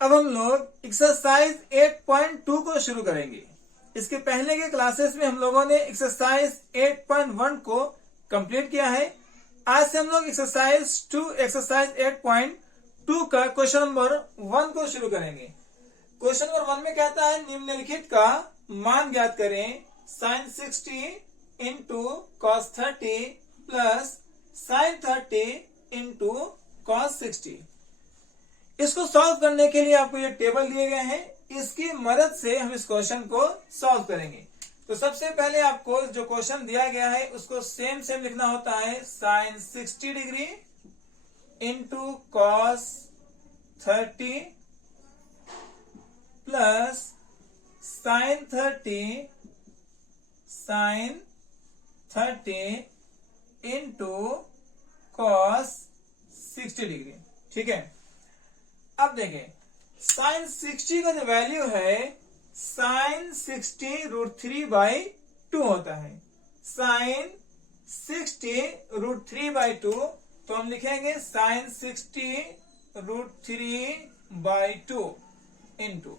अब हम लोग एक्सरसाइज 8.2 को शुरू करेंगे। इसके पहले के क्लासेस में हम लोगों ने एक्सरसाइज 8.1 को कंप्लीट किया है। आज से हम लोग एक्सरसाइज 8.2 का क्वेश्चन नंबर 1 को शुरू करेंगे। क्वेश्चन नंबर 1 में कहता है निम्नलिखित का मान ज्ञात करें। sin 60 into cos 30 plus sin 30 into cos 60। इसको सॉल्व करने के लिए आपको ये टेबल दिए गए हैं, इसकी मदद से हम इस क्वेश्चन को सॉल्व करेंगे। तो सबसे पहले आपको जो क्वेश्चन दिया गया है उसको सेम लिखना होता है। sin 60 degree into cos 30 plus sin 30 into cos 60 degree. ठीक है, अब देखें sin 60 का जो वैल्यू है sin 60 √3/2 होता है। sin 60 √3/2 तो हम लिखेंगे sin 60 √3/2 इंटू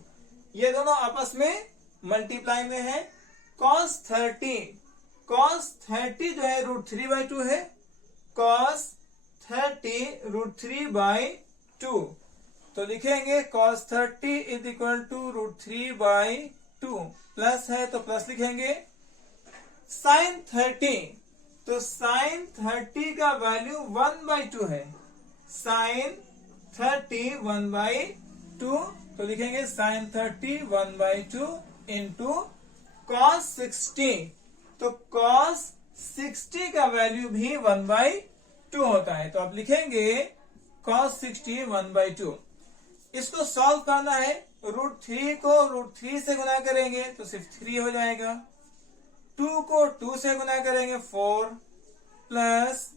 ये दोनों आपस में मल्टीप्लाई में है। cos 30 जो है √3/2 है। cos 30 √3/2 तो लिखेंगे cos 30 is equal to √3/2 plus है तो प्लस लिखेंगे। sin 30 तो sin 30 का वैल्यू 1/2 है। sin 30 1/2 तो लिखेंगे sin 30 1/2 इंटू cos 60 तो cos 60 का वैल्यू भी 1/2 होता है। तो आप लिखेंगे cos 60 1/2। इसको सॉल्व करना है। √3 को √3 से गुना करेंगे तो सिर्फ 3 हो जाएगा। 2 को 2 से गुना करेंगे 4 प्लस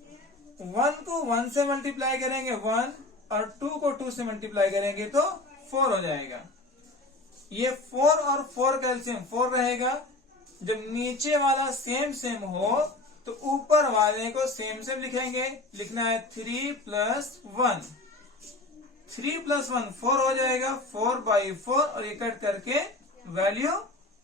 1 को 1 से मल्टीप्लाई करेंगे 1 और 2 को 2 से मल्टीप्लाई करेंगे तो 4 हो जाएगा। ये 4 और 4 का एलसीएम 4 रहेगा। जब नीचे वाला सेम हो तो ऊपर वाले को सेम लिखेंगे। लिखना है 3 + 1 3 + 1 4 हो जाएगा। 4/4 और ये कट करके वैल्यू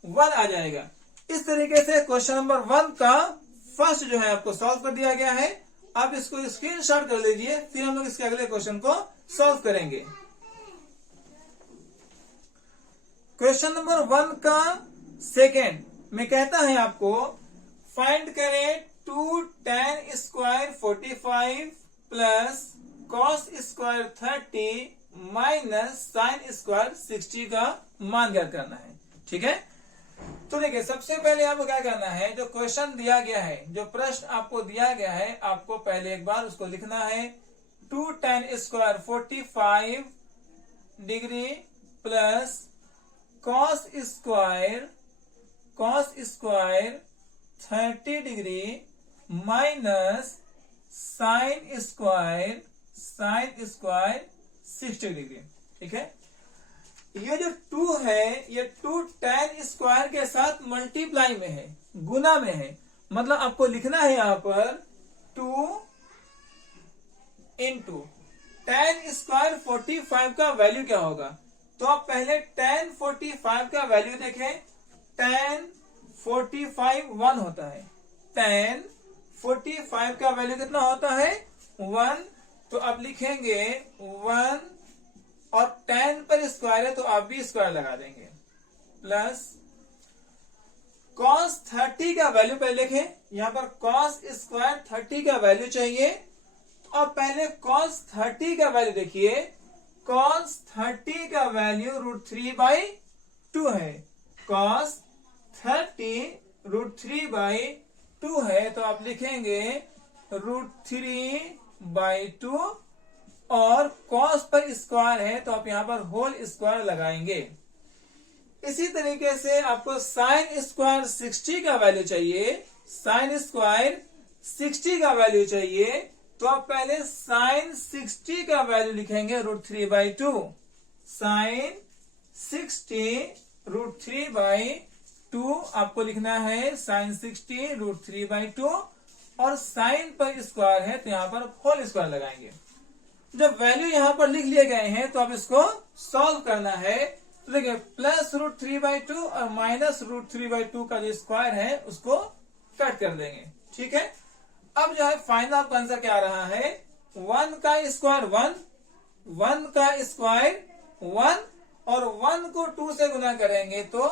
1 आ जाएगा। इस तरीके से क्वेश्चन नंबर 1 का फर्स्ट जो है आपको सॉल्व कर दिया गया है। आप इसको स्क्रीनशॉट कर लीजिए, फिर हम लोग इसके अगले क्वेश्चन को सॉल्व करेंगे। क्वेश्चन नंबर 1 का सेकेंड में कहता है आपको फाइंड करें 2 tan square 45 plus cos square 30 minus sin square 60 का मान ज्ञात करना है। ठीक है, तो देखिए सबसे पहले आपको क्या करना है, जो क्वेश्चन दिया गया है, जो प्रश्न आपको दिया गया है, आपको पहले एक बार उसको लिखना है। 2 tan square 45 degree plus cos square 30 degree minus sin square 60 degree. ठीक है, ये जो 2 है ये 2 tan स्क्वायर के साथ मल्टीप्लाई में है, गुना में है। मतलब आपको लिखना है यहां पर 2 इंटू tan स्क्वायर 45 का वैल्यू क्या होगा। तो आप पहले tan 45 का वैल्यू देखें। tan 45 1 होता है। tan 45 का वैल्यू कितना होता है 1। तो आप लिखेंगे 1 और tan पर स्क्वायर है तो आप भी स्क्वायर लगा देंगे प्लस cos 30 का वैल्यू पहले लिखें। यहां पर cos स्क्वायर 30 का वैल्यू चाहिए तो आप पहले cos 30 का वैल्यू देखिए। cos 30 का वैल्यू √3/2 है। cos 30 √3/2 है तो आप लिखेंगे √3/2 और cos पर स्क्वायर है तो आप यहां पर होल स्क्वायर लगाएंगे। इसी तरीके से आपको sin स्क्वायर 60 का वैल्यू चाहिए। sin स्क्वायर 60 का वैल्यू चाहिए तो आप पहले sin 60 का वैल्यू लिखेंगे √3/2। sin 60 √3/2 आपको लिखना है sin 60 √3/2 और sin पर स्क्वायर है तो यहां पर होल स्क्वायर लगाएंगे। जब वैल्यू यहाँ पर लिख लिए गए हैं तो अब इसको सॉल्व करना है। तो देखिए +√3/2 और -√3/2 का जो स्क्वायर है उसको कट कर देंगे। ठीक है, अब जो है फाइनल आपका आंसर क्या आ रहा है, 1 का स्क्वायर 1, 1 का स्क्वायर 1 और 1 को 2 से गुना करेंगे तो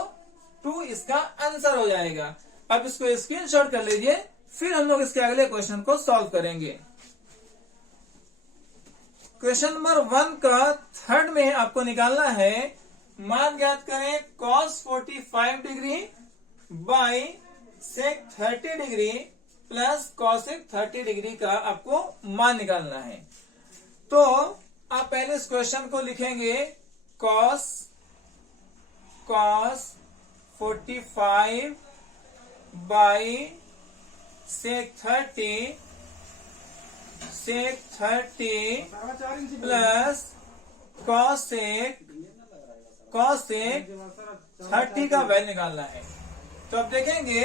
2 इसका आंसर हो जाएगा। अब इसको स्क्रीनशॉट कर लीजिए, फिर हम लोग इसके अगले क्वेश्चन को सॉल्व करेंगे। क्वेश्चन नंबर 1 का थर्ड में आपको निकालना है, मान ज्ञात करें cos 45 degree by sec 30 degree plus cosec 30 degree का आपको मान निकालना है। तो आप पहले इस क्वेश्चन को लिखेंगे cos 45 by sec 30 plus cosec 30 का वैल्यू निकालना है। तो अब देखेंगे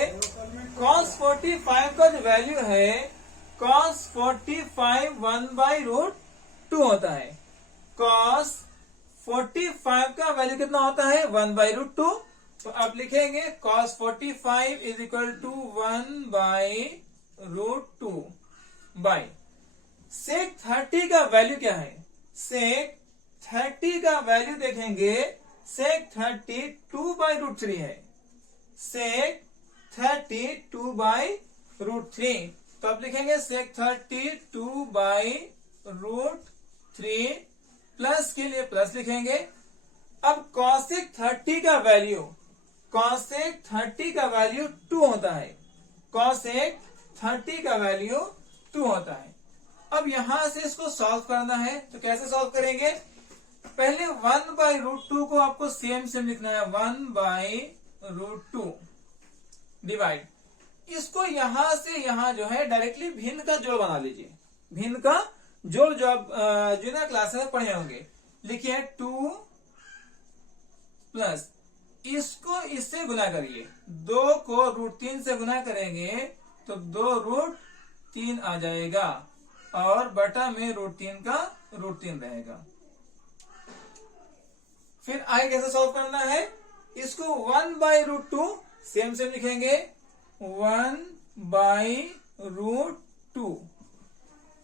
cos 45 का जो वैल्यू है, cos 45 1/√2 होता है। cos 45 का वैल्यू कितना होता है, 1/√2। तो अब लिखेंगे cos 45 is equal to 1/√2 by sec 30 का वैल्यू क्या है, sec 30 का वैल्यू देखेंगे, sec 30 2/√3 है, sec 30 2/√3। तो अब लिखेंगे sec 30 2/√3 प्लस के लिए प्लस लिखेंगे। अब cosec 30 का वैल्यू, cosec 30 का वैल्यू 2 होता है, cosec 30 का वैल्यू 2 होता है। अब यहां से इसको सॉल्व करना है, तो कैसे सॉल्व करेंगे, पहले 1/√2 को आपको सेम लिखना है, 1/√2 डिवाइड, इसको यहां से यहां जो है डायरेक्टली भिन्न का जोड़ बना लीजिए। भिन्न का जोड़ जो आप जूनियर क्लास में पढ़े होंगे, लिखिए 2 प्लस इसको इससे गुना करिए, 2 को √3 से गुना करेंगे तो 2√3 आ जाएगा और बटा में √3 का √3 रहेगा। फिर आगे कैसे सॉल्व करना है, इसको 1/√2 सेम लिखेंगे, 1/√2।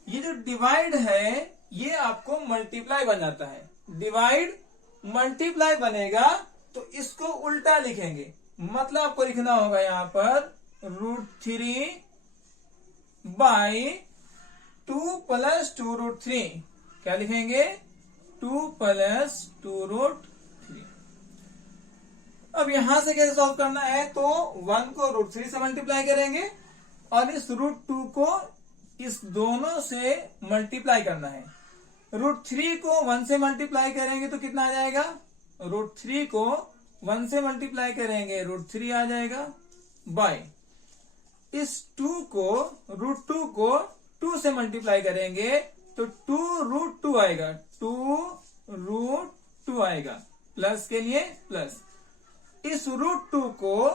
ये जो डिवाइड है ये आपको मल्टीप्लाई बन जाता है, डिवाइड मल्टीप्लाई बनेगा तो इसको उल्टा लिखेंगे, मतलब आपको लिखना होगा यहां पर √3/2 प्लस 2√3। क्या लिखेंगे, 2 प्लस 2√3। अब यहां से कैसे सॉल्व करना है, तो 1 को √3 से मल्टीप्लाई करेंगे और इस √2 को इस दोनों से मल्टीप्लाई करना है। √3 को 1 से मल्टीप्लाई करेंगे तो कितना आ जाएगा, √3 को 1 से मल्टीप्लाई करेंगे √3 आ जाएगा, बाय इस 2 को √2 को 2 से मल्टीप्लाई करेंगे तो 2√2 आएगा, 2√2 आएगा, प्लस के लिए प्लस, इस √2 को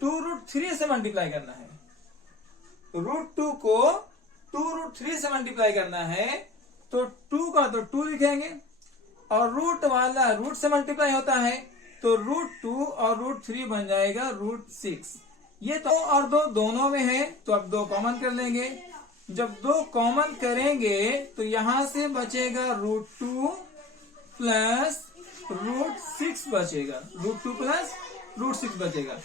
2√3 से मल्टीप्लाई करना है, √2 को 2√3 से मल्टीप्लाई करना है तो 2 का तो 2 लिखेंगे और रूट वाला रूट से मल्टीप्लाई होता है तो √2 और √3 बन जाएगा √6। ये तो और 2 दोनों में है तो अब 2 कॉमन कर लेंगे, जब 2 कॉमन करेंगे तो यहां से बचेगा √2 प्लस √6 बचेगा, √2 प्लस √6 बचेगा।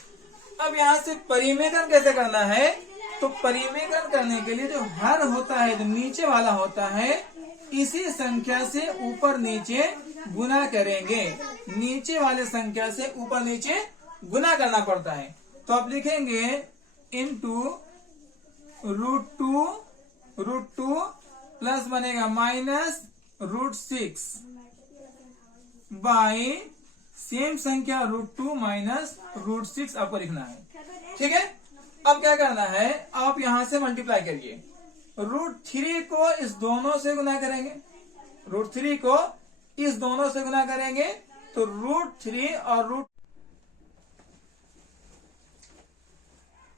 अब यहां से परिमेयकरण कैसे करना है, तो परिमेयकरण करने के लिए जो हर होता है, जो नीचे वाला होता है, इसी संख्या से ऊपर नीचे गुना करेंगे, नीचे वाले संख्या से ऊपर नीचे गुना करना पड़ता है। तो आप लिखेंगे इनटू √2 प्लस बनेगा माइनस √6 बाई सेम संख्या √2 माइनस √6 आपको लिखना है। ठीक है, अब क्या करना है, आप यहां से मल्टीप्लाई करिए, √3 को इस दोनों से गुना करेंगे, √3 को इस दोनों से गुना करेंगे तो √3 और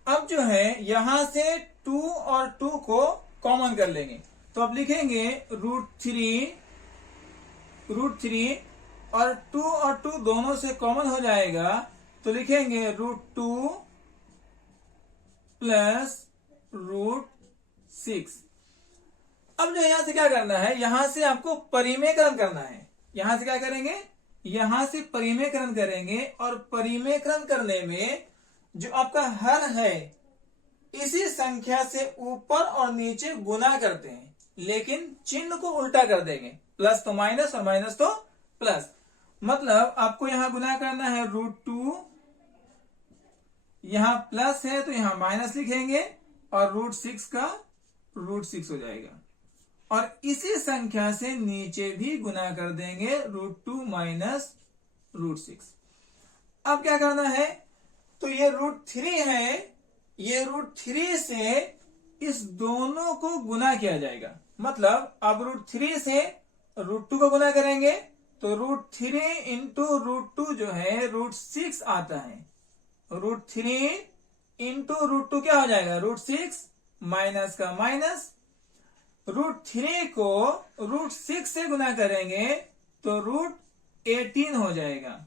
अब जो है यहां से 2 और 2 को कॉमन कर लेंगे, तो आप लिखेंगे रूट थ्री और 2 और 2 दोनों से कॉमन हो जाएगा, तो लिखेंगे √2 प्लस √6। अब जो यहां से क्या करना है, यहां से आपको परिमेयकरण करना है। यहां से क्या करेंगे, यहां से परिमेयकरण करेंगे, और परिमेयकरण करने में जो आपका हर है इसी संख्या से ऊपर और नीचे गुना करते हैं, लेकिन चिन्ह को उल्टा कर देंगे। प्लस तो माइनस और माइनस तो प्लस। मतलब आपको यहां गुना करना है √2, यहां प्लस है तो यहां माइनस लिखेंगे, और √6 का √6 हो जाएगा। और इसी संख्या से नीचे भी गुना कर देंगे √2 माइनस √6। अब क्या करना है, तो ये √3 है, ये √3 से इस दोनों को गुना किया जाएगा। मतलब अब √3 से √2 को गुना करेंगे तो √3 इंटू √2 जो है √6 आता है। √3 इंटू √2 क्या हो जाएगा, √6 माइनस का माइनस। √3 को √6 से गुना करेंगे तो √18 हो जाएगा।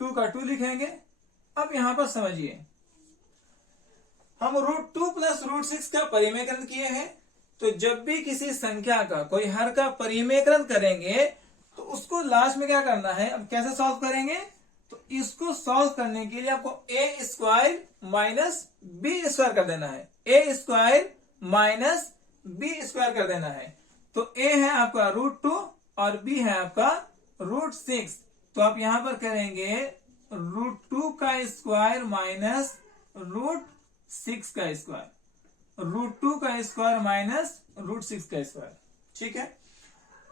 2 का 2 लिखेंगे। अब यहां पर समझिए, हम √2 प्लस √6 का परिमेयकरण किए हैं, तो जब भी किसी संख्या का कोई हर का परिमेयकरण करेंगे तो उसको लास्ट में क्या करना है, अब कैसे सॉल्व करेंगे, तो इसको सॉल्व करने के लिए आपको a² माइनस b² कर देना है। a² माइनस b² कर देना है। तो a है आपका √2 और b है आपका √6। तो आप यहां पर करेंगे √2 का स्क्वायर माइनस √6 का स्क्वायर, √2 का स्क्वायर माइनस √6 का स्क्वायर। ठीक है,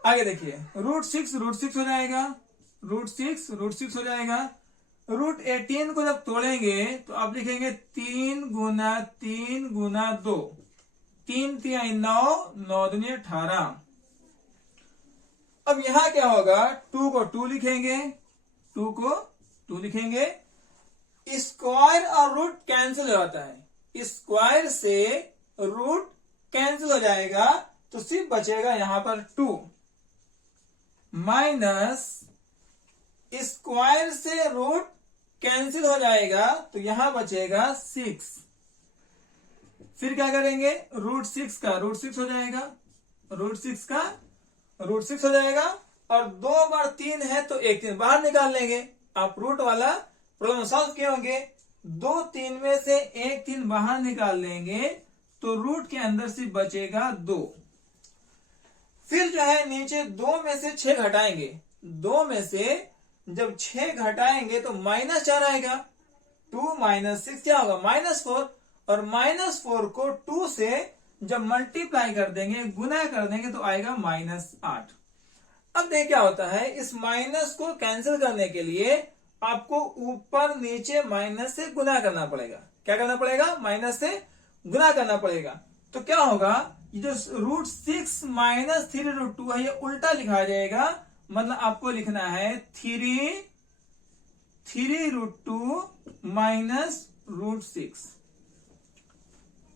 आगे देखिए, √6 हो जाएगा, √6 हो जाएगा। √18 को जब तोड़ेंगे तो आप लिखेंगे 3 गुना 3 गुना 2, 3 3 9, 9 दूनी 18। अब यहां क्या होगा, 2 को 2 लिखेंगे, 2 को 2 लिखेंगे। स्क्वायर और रूट कैंसिल हो जाता है, स्क्वायर से रूट कैंसिल हो जाएगा, तो सिर्फ बचेगा यहां पर 2 माइनस स्क्वायर से रूट कैंसिल हो जाएगा, तो यहां बचेगा 6। फिर क्या करेंगे, √6 का √6 हो जाएगा, √6 का √6 हो जाएगा। और 2 बार 3 है तो 1 3 बाहर निकाल लेंगे। आप रूट वाला प्रॉब्लम सॉल्व किए होंगे, 2 3 में से 1 3 बाहर निकाल लेंगे तो रूट के अंदर से बचेगा 2। फिर जो है नीचे 2 में से 6 घटाएंगे, 2 में से जब 6 घटाएंगे तो -4 आएगा। 2 माइनस 6 क्या होगा, -4। और -4 को 2 से जब मल्टीप्लाई कर देंगे, गुना कर देंगे, तो आएगा -8। अब देखिए क्या होता है, इस माइनस को कैंसिल करने के लिए आपको ऊपर नीचे माइनस से गुना करना पड़ेगा। क्या करना पड़ेगा, माइनस से गुना करना पड़ेगा। तो क्या होगा, ये जो √6 माइनस 3√2 है, ये उल्टा लिखा जाएगा। मतलब आपको लिखना है 3√2 माइनस √6।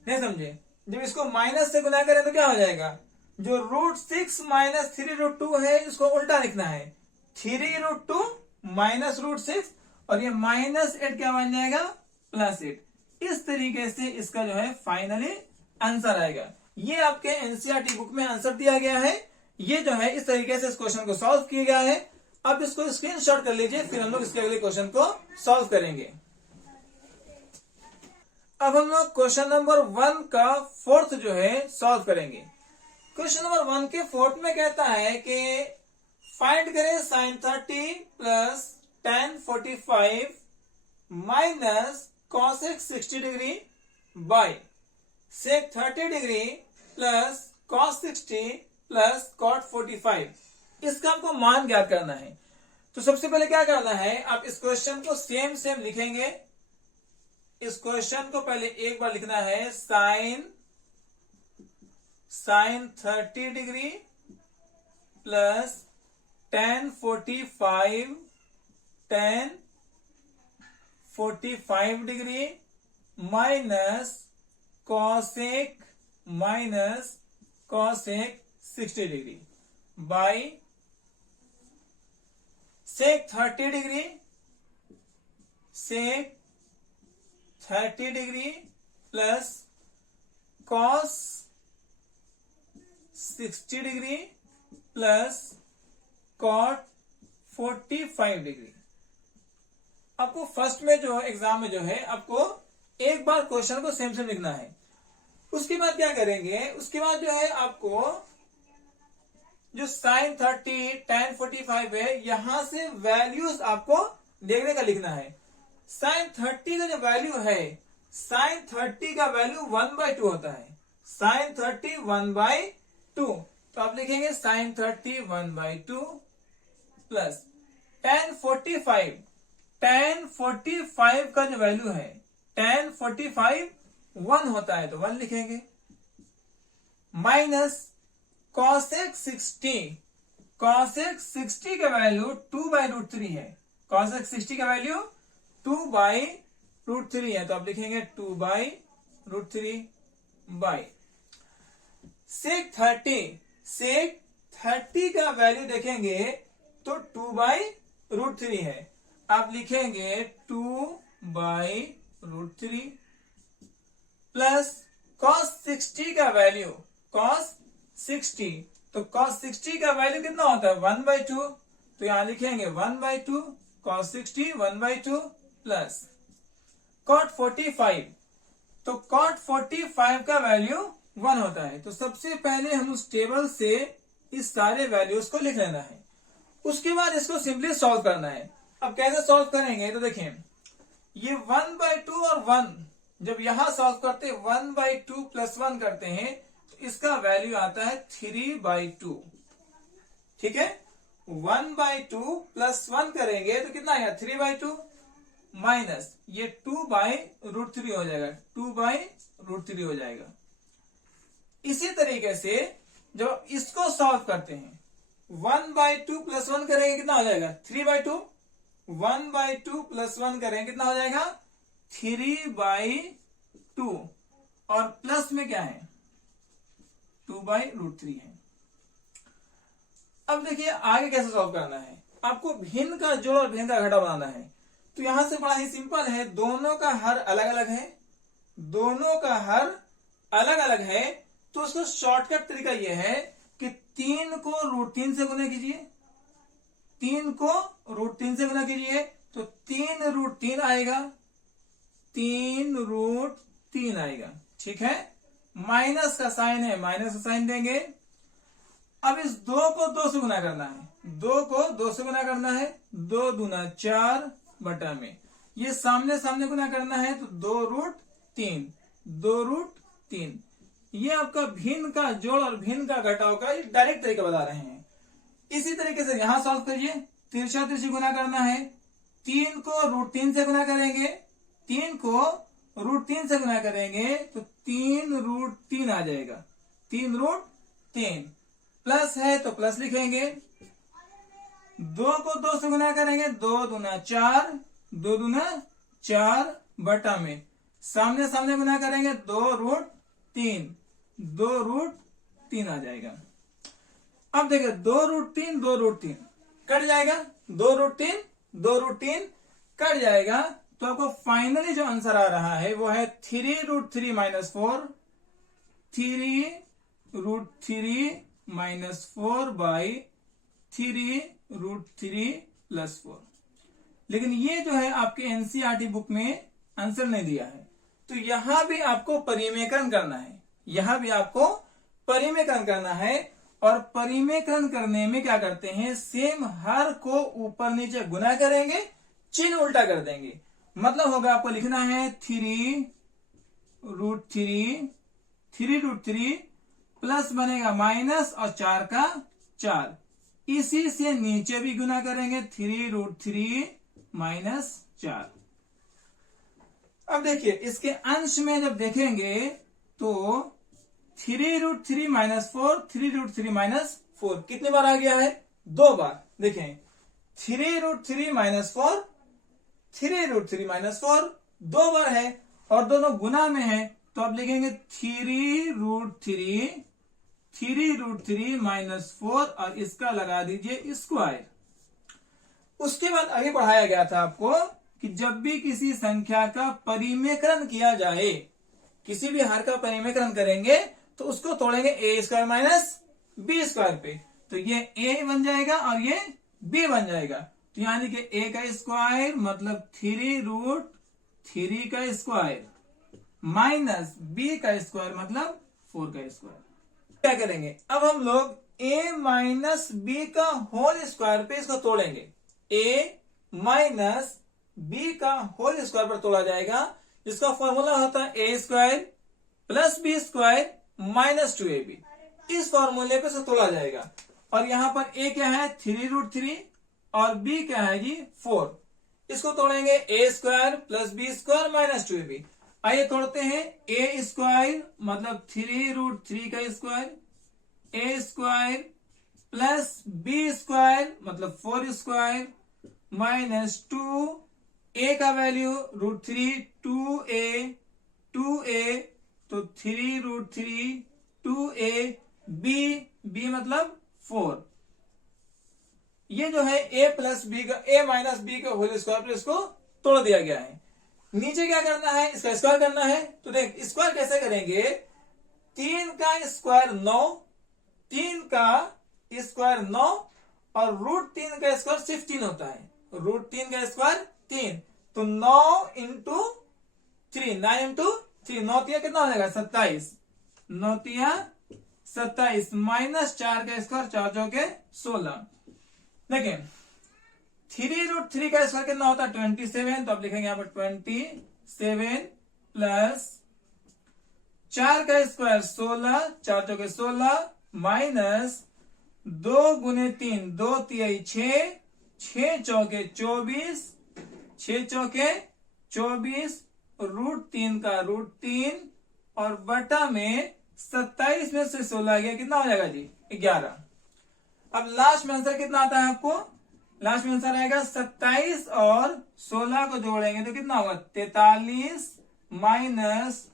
नहीं समझे, जब इसको माइनस से गुना करें तो क्या हो जाएगा, जो √6 माइनस 3√2 है इसको उल्टा लिखना है, 3√2 माइनस √6, और ये -8 क्या बन जाएगा, +8। इस तरीके से इसका जो है फाइनली आंसर आएगा। ये आपके एनसीईआरटी बुक में आंसर दिया गया है। ये जो है इस तरीके से इस क्वेश्चन को सॉल्व किया गया है। अब इसको स्क्रीनशॉट कर लीजिए, फिर हम लोग इसके अगले क्वेश्चन को सॉल्व करेंगे। अब हम लोग क्वेश्चन नंबर 1 का 4th जो है सॉल्व करेंगे। क्वेश्चन नंबर 1 के 4th में कहता है कि फाइंड करें sin 30 plus tan 45 minus cosec 60 degree by sec 30 degree plus cos 60 plus cot 45। इसका आपको मान ज्ञात करना है। तो सबसे पहले क्या करना है, आप इस क्वेश्चन को सेम लिखेंगे। इस क्वेश्चन को पहले एक बार लिखना है, sin 30 degree plus tan 45 degree minus cosec minus cosec 60 degree by sec 30 degree sec 30 degree plus cos 60 degree plus cot 45 degree. आपको फर्स्ट में जो एग्जाम में जो है आपको एक बार क्वेश्चन को सेम लिखना है। उसके बाद क्या करेंगे, उसके बाद जो है आपको जो sin 30 tan 45 है यहां से वैल्यूज आपको देखने का लिखना है। sin 30 का जो वैल्यू है, sin 30 का वैल्यू 1/2 होता है। sin 30 1/2, तो आप लिखेंगे sin 30 1/2 प्लस tan 45, tan 45 का जो वैल्यू है, tan 45 1 होता है तो 1 लिखेंगे, माइनस cosec 60, cosec 60 का वैल्यू 2/√3 है। cosec 60 का वैल्यू 2/√3 है तो आप लिखेंगे 2/√3 बाई sec 30, sec 30 का वैल्यू देखेंगे तो 2/√3 है, आप लिखेंगे 2/√3 प्लस cos 60 का वैल्यू, cos 60, तो cos 60 का वैल्यू कितना होता है 1/2, तो यहां लिखेंगे 1/2 cos 60 1/2 प्लस cot 45, तो cot 45 का वैल्यू 1 होता है। तो सबसे पहले हम उस टेबल से इस सारे वैल्यूज को लिख लेना है, उसके बाद इसको सिंपली सॉल्व करना है। अब कैसे सॉल्व करेंगे तो देखें, ये 1/2 और 1 जब यहां सॉल्व करते 1/2 प्लस 1 करते हैं तो इसका वैल्यू आता है 3/2। ठीक है, 1/2 प्लस 1 करेंगे तो कितना आएगा 3/2 माइनस ये 2/√3 हो जाएगा, 2/√3 हो जाएगा। इसी तरीके से जब इसको सॉल्व करते हैं 1/2 प्लस 1 करेंगे कितना हो जाएगा 3/2, 1/2 प्लस 1 करेंगे कितना हो जाएगा 3/2 और प्लस में क्या है 2/√3 है। अब देखिए आगे कैसे सॉल्व करना है, आपको भिन्न का जोड़ और भिन्न का घटा बनाना है। तो यहां से बड़ा ही सिंपल है, दोनों का हर अलग अलग है, दोनों का हर अलग अलग है, तो उसका शॉर्टकट तरीका यह है कि 3 को √3 से गुना कीजिए, 3 को √3 से गुना कीजिए तो 3√3 आएगा, 3√3 आएगा। ठीक है, माइनस का साइन है, माइनस का साइन देंगे। अब इस 2 को 2 से गुना करना है, 2 को 2 से गुना करना है, 2 दूना 4 बटा में ये सामने सामने गुना करना है तो 2√3, 2√3। ये आपका भिन्न का जोड़ और भिन्न का घटाव का डायरेक्ट तरीका बता रहे हैं। इसी तरीके से यहां सॉल्व करिए, तिरछा तिरछी गुना करना है, 3 को √3 से गुना करेंगे, 3 को √3 से गुना करेंगे तो 3√3 आ जाएगा, 3√3 प्लस है तो प्लस लिखेंगे, 2 को 2 से गुना करेंगे, 2 दूना 4, 2 दूना 4 बटा में सामने सामने गुना करेंगे 2√3, 2√3 आ जाएगा। अब देखिए 2√3 2√3 कट जाएगा, 2√3 2√3 कट जाएगा, तो आपको फाइनली जो आंसर आ रहा है वो है 3√3 - 4, 3√3 - 4 बाई 3√3 + 4। लेकिन ये जो है आपके एनसीईआरटी बुक में आंसर नहीं दिया है, तो यहां भी आपको परिमेयकरण करना है, यहां भी आपको परिमेयकरण करना है। और परिमेयकरण करने में क्या करते हैं, सेम हर को ऊपर नीचे गुना करेंगे, चिन्ह उल्टा कर देंगे। मतलब होगा आपको लिखना है 3√3 प्लस बनेगा माइनस और 4 का 4, इसी से नीचे भी गुना करेंगे 3√3 - 4। अब देखिए इसके अंश में जब देखेंगे तो 3√3 - 4, 3√3 - 4 कितनी बार आ गया है, 2 बार। देखें 3√3 - 4, 3√3 - 4 2 बार है और दोनों गुना में है, तो आप लिखेंगे 3√3 3√3 -4 और इसका लगा दीजिए स्क्वायर। उसके बाद आगे पढ़ाया गया था आपको कि जब भी किसी संख्या का परिमेयकरण किया जाए, किसी भी हर का परिमेयकरण करेंगे तो उसको तोड़ेंगे a² माइनस b² पे, तो ये a बन जाएगा और ये b बन जाएगा। तो यानी कि a का स्क्वायर मतलब 3√3 का स्क्वायर माइनस b का स्क्वायर मतलब 4 का स्क्वायर। क्या करेंगे, अब हम लोग a माइनस b का होल स्क्वायर पे इसको तोड़ेंगे। a माइनस b का होल स्क्वायर पर तोड़ा जाएगा, जिसका फॉर्मूला होता है a² plus b² minus 2ab। इस फॉर्मूले पे से तोड़ा जाएगा और यहाँ पर a क्या है 3√3 और b क्या है जी 4। इसको तोड़ेंगे a² plus b² minus 2ab। आइए तोड़ते हैं। a² मतलब 3√3 का स्क्वायर, a² प्लस b² मतलब 4² माइनस 2, a का वैल्यू √3 2a तो 3√3 2a, b मतलब 4। ये जो है a प्लस b का a माइनस b का होल स्क्वायर पर इसको तोड़ दिया गया है। नीचे क्या करना है, इसका स्क्वायर करना है। तो देख स्क्वायर कैसे करेंगे, 3 का स्क्वायर 9, 3 का स्क्वायर 9 और √3 का स्क्वायर 16 होता है। √3 का स्क्वायर 3, तो 9 इंटू 3, 9 इंटू 3, 9 तिया कितना हो जाएगा 27, 9 तिया 27 माइनस 4 का स्क्वायर 4 चौके 16। देखिए 3√3 का स्क्वायर कितना होता है 27, तो आप लिखेंगे यहाँ पर 27 प्लस 4 का स्क्वायर 16, 4 चौके 16 माइनस 2 गुने 3, 2 तिहाई 6, 6 चौके 24, 6 चौके 24 √3 का √3 और बटा में 27 में से 16 गया कितना हो जाएगा जी 11। अब लास्ट में आंसर कितना आता है आपको, लास्ट में आंसर आएगा 27 और 16 को जोड़ेंगे तो कितना होगा 43 माइनस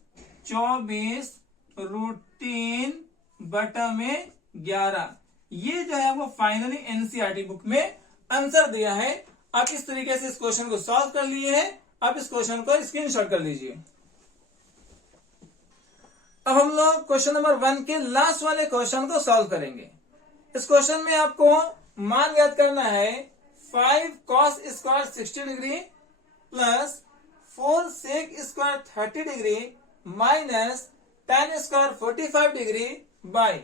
24 √3 बटा में 11। ये जो है वो फाइनली एनसीईआरटी बुक में आंसर दिया है। आप इस तरीके से इस क्वेश्चन को सॉल्व कर लिए हैं। आप इस क्वेश्चन को स्क्रीनशॉट कर लीजिए। अब हम लोग क्वेश्चन नंबर 1 के लास्ट वाले क्वेश्चन को सॉल्व करेंगे। इस क्वेश्चन में आपको मान ज्ञात करना है 5 cos square 60 degree plus 4 sec square 30 degree minus tan square 45 degree by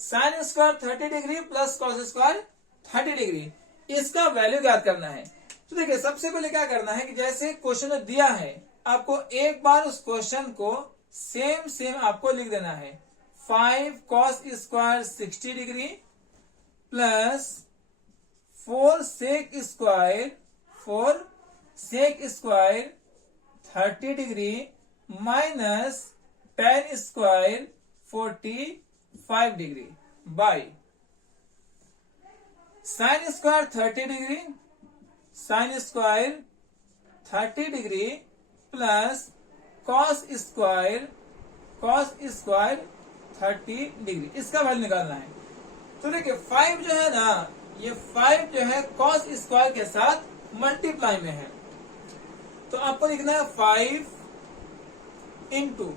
sin square 30 degree plus cos square 30 degree. इसका वैल्यू ज्ञात करना है। तो देखिए सबसे पहले क्या करना है कि जैसे क्वेश्चन दिया है आपको एक बार उस क्वेश्चन को सेम आपको लिख देना है। 5 cos square 60 degree plus 4 sec square 30 degree minus tan square 45 degree by sin square 30 degree sin square 30 degree plus cos square 30 degree. इसका वैल्यू निकालना है। तो देखिए 5 जो है ना, ये 5 जो है cos स्क्वायर के साथ मल्टीप्लाई में है, तो आपको लिखना है 5 इंटू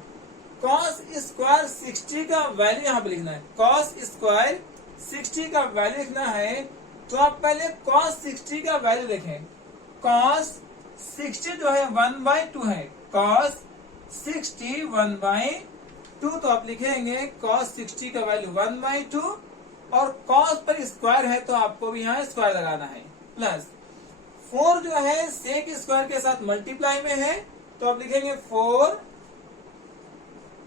cos स्क्वायर 60 का वैल्यू यहाँ पे लिखना है। cos स्क्वायर 60 का वैल्यू लिखना है, तो आप पहले cos 60 का वैल्यू लिखें। cos 60 जो है 1/2 है, cos 60 1/2, तो आप लिखेंगे cos 60 का वैल्यू 1/2 और cos पर स्क्वायर है तो आपको भी यहाँ स्क्वायर लगाना है। प्लस 4 जो है sec स्क्वायर के साथ मल्टीप्लाई में है, तो आप लिखेंगे 4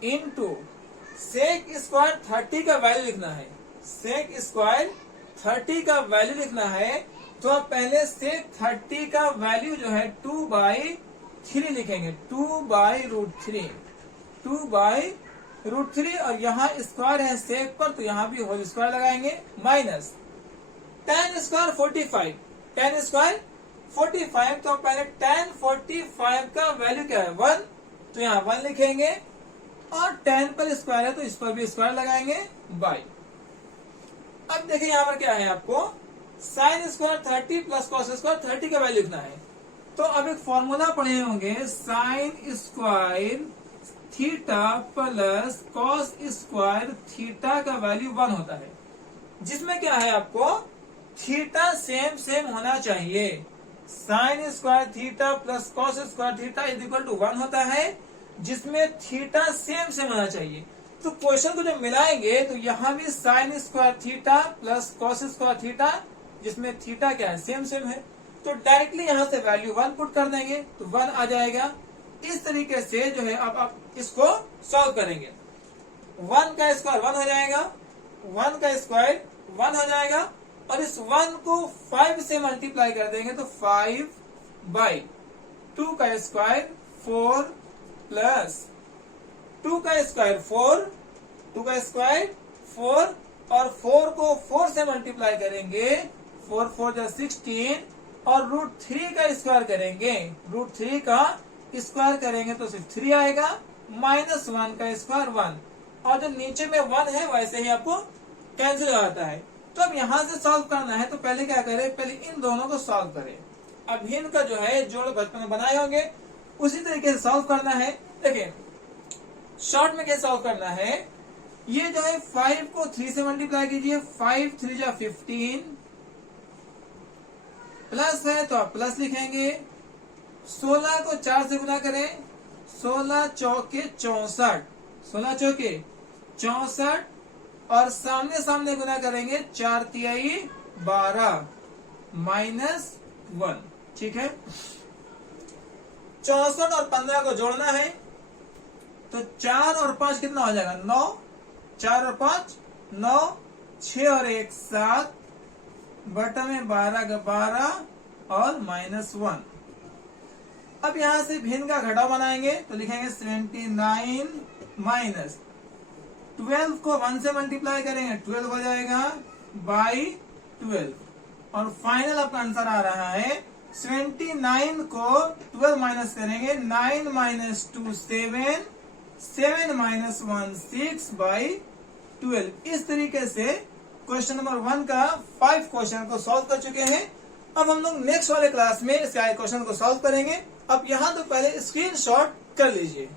इंटू sec स्क्वायर 30 का वैल्यू लिखना है। sec स्क्वायर 30 का वैल्यू लिखना है, तो आप पहले sec 30 का वैल्यू जो है 2/3 लिखेंगे। 2/√3 और यहाँ स्क्वायर है sec पर, तो यहाँ भी होल स्क्वायर लगाएंगे। Minus tan square 45, tan square 45, तो पहले tan 45 का वैल्यू क्या है 1, तो यहाँ 1 लिखेंगे। और 10 पर स्क्वायर है तो इस पर भी स्क्वायर लगाएंगे बाई। अब देखिए यहाँ पर क्या है, आपको sine square 30 plus cos square 30 का वैल्यू लिखना है। तो अब एक फॉर्मूला पढ़े होंगे, sign square theta plus cos square theta का वैल्यू 1 होता है, जिसमें क्या है आपको थीटा सेम सेम होना चाहिए। Sine square theta plus cos square theta is equal to 1 होता है, जिसमें थीटा सेम सेम होना चाहिए। तो क्वेश्चन को जब मिलाएंगे तो यहाँ भी sign square theta plus cos square theta, जिसमें थीटा क्या है सेम सेम है, तो डायरेक्टली यहाँ से वैल्यू 1 पुट कर देंगे तो 1 आ जाएगा। इस तरीके से जो है अब आप इसको सॉल्व करेंगे। 1 का स्क्वायर 1 हो जाएगा, 1 का स्क्वायर 1 हो जाएगा, और इस 1 को 5 से मल्टीप्लाई कर देंगे तो 5 बाई 2 का स्क्वायर 4 प्लस 2 का स्क्वायर 4, 2 का स्क्वायर 4, और 4 को 4 से मल्टीप्लाई करेंगे, 4 4 जा 16, और √3 का स्क्वायर करेंगे, √3 का स्क्वायर करेंगे तो सिर्फ 3 आएगा, माइनस 1 का स्क्वायर 1, और जो नीचे में 1 है वैसे ही आपको कैंसिल हो जाता है। तो अब यहाँ से सॉल्व करना है तो पहले क्या करें, पहले इन दोनों को सॉल्व करें। अब इनका जो है जोड़ बचपन में बनाए होंगे उसी तरीके से सॉल्व करना है। देखिए शॉर्ट में क्या सॉल्व करना है, ये जो है 5 को 3 से मल्टीप्लाई कीजिए, 5 3 जा 15, प्लस है तो आप प्लस लिखेंगे, 16 को 4 से गुना करें, 16 चौके 64, 16 चौके 64, और सामने सामने गुना करेंगे 4 तिहाई 12 माइनस 1, ठीक है। 64 और 15 को जोड़ना है तो 4 और 5 कितना हो जाएगा 9, 4 और 5 9, 6 और 1 7, बटा में 12 का 12 और माइनस 1। अब यहां से भिन्न का घटाव बनाएंगे तो लिखेंगे 79 माइनस 12 को 1 से मल्टीप्लाई करेंगे 12 हो जाएगा बाई 12, और फाइनल आपका आंसर आ रहा है 79 को 12 माइनस करेंगे, 9 माइनस 2 7, 7 माइनस 1 6 बाई 12। इस तरीके से क्वेश्चन नंबर 1 का 5 क्वेश्चन को सॉल्व कर चुके हैं। अब हम लोग नेक्स्ट वाले क्लास में इस क्वेश्चन को सॉल्व करेंगे। अब यहाँ तो पहले स्क्रीनशॉट कर लीजिए।